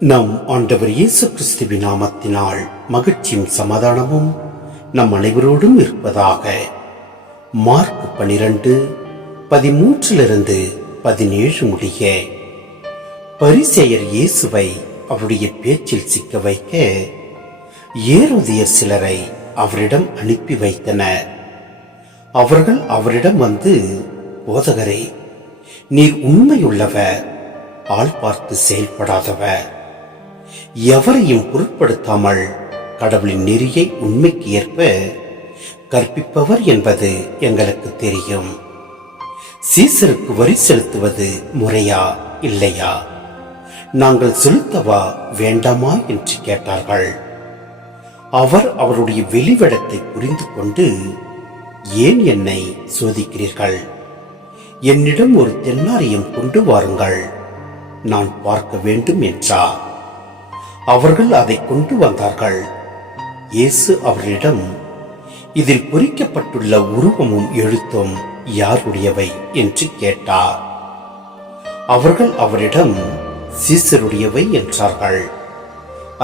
நம் ஆண்டவர் இயேசு கிறிஸ்துவின் நாமத்தினால் மகிழ்ச்சியும் சமாதானமும் நம் அனைவரோடும் இருப்பதாக. மார்க் 12:13 முடிய. பரிசேயர் இயேசுவை அவருடைய பேச்சில் சிக்க வைக்க ஏரோதியர் சிலரை அவரிடம் அனுப்பி வைத்தனர். அவர்கள் அவரிடம் வந்து, போதகரே, நீர் உண்மையுள்ளவர், ஆள் பார்த்து செயல்படாதவர், எவரையும் பொருட்படுத்தாமல் கடவுளின் நெறியை உண்மைக்கு ஏற்ப கற்பிப்பவர் என்பது எங்களுக்கு தெரியும். சீசருக்கு வரி செலுத்துவது முறையா இல்லையா, நாங்கள் செலுத்தவா வேண்டாமா என்று கேட்டார்கள். அவர் அவருடைய வெளிவேடத்தை புரிந்து கொண்டு, ஏன் என்னை சோதிக்கிறீர்கள்? என்னிடம் ஒரு தென்னாரியம் கொண்டு வாருங்கள், நான் பார்க்க வேண்டும் என்றார். அவர்கள் அதை கொண்டு வந்தார்கள். இயேசு அவர்களிடம், இதில் பொறிக்கப்பட்டுள்ள உருவமும் எழுத்தும் யாருடையவை என்று கேட்டார். அவர்கள் அவரிடம், சீசருடையவை என்றார்கள்.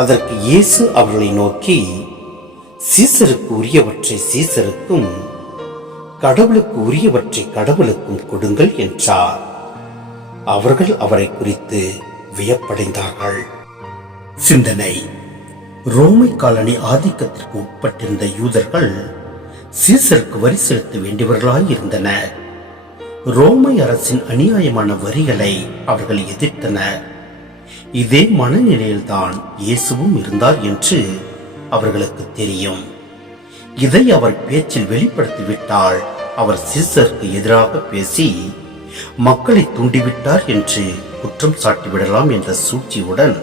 அதற்கு இயேசு அவர்களை நோக்கி, சீசருக்கு உரியவற்றை சீசருக்கும், கடவுளுக்கு உரியவற்றை கடவுளுக்கும் கொடுங்கள் என்றார். அவர்கள் அவரை குறித்து வியப்படைந்தார்கள். சிந்தனை: ரோமை காலனி ஆதிக்கத்திற்கு உட்பட்டிருந்த யூதர்கள் சீசருக்கு வரி செலுத்த வேண்டியவர்களாயிருந்தனர். ரோமை அரசின் அநியாயமான வரிகளை அவர்கள் எதிர்த்தனர். இதே மனநிலையில்தான் இயேசுவும் இருந்தார் என்று அவர்களுக்கு தெரியும். இதை அவர் பேச்சில் வெளிப்படுத்திவிட்டால் அவர் சீசருக்கு எதிராக பேசி மக்களை தூண்டிவிட்டார் என்று குற்றம் சாட்டிவிடலாம் என்ற சூழ்ச்சியுடன்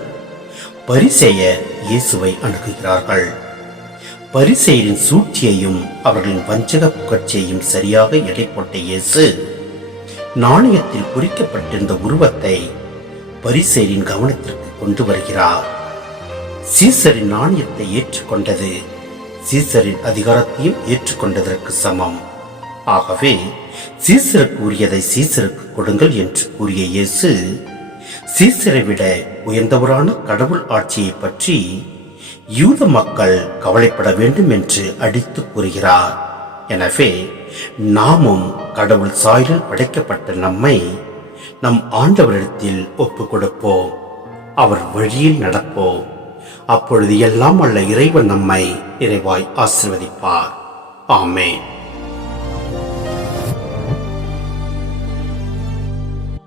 பரிசேயர் இயேசுவை அணுகுகிறார்கள். பரிசேயரின் சூழ்ச்சியையும் அவர்களின் வஞ்சக புகழ்ச்சியையும் சரியாக எடை போட்ட இயேசு நாணயத்தில் பொறிக்கப்பட்டிருந்த உருவத்தை பரிசேயரின் கவனத்திற்கு கொண்டு வருகிறார். சீசரின் நாணயத்தை ஏற்றுக்கொண்டது சீசரின் அதிகாரத்தையும் ஏற்றுக்கொண்டதற்கு சமம். ஆகவே சீசருக்கு உரியதை சீசருக்கு கொடுங்கள் என்று கூறிய இயேசு சீசரை விட உயர்ந்தவரான கடவுள் ஆட்சியை பற்றி யூத மக்கள் கவலைப்பட வேண்டும் என்று அடித்து கூறுகிறார். எனவே நாமும் கடவுள் சாயலில் படைக்கப்பட்ட நம்மை நம் ஆண்டவரிடத்தில் ஒப்புக் கொடுப்போம், அவர் வழியில் நடப்போம். அப்பொழுது எல்லாம் வல்ல இறைவன் நம்மை நிறைவாய் ஆசீர்வதிப்பார். ஆமென்.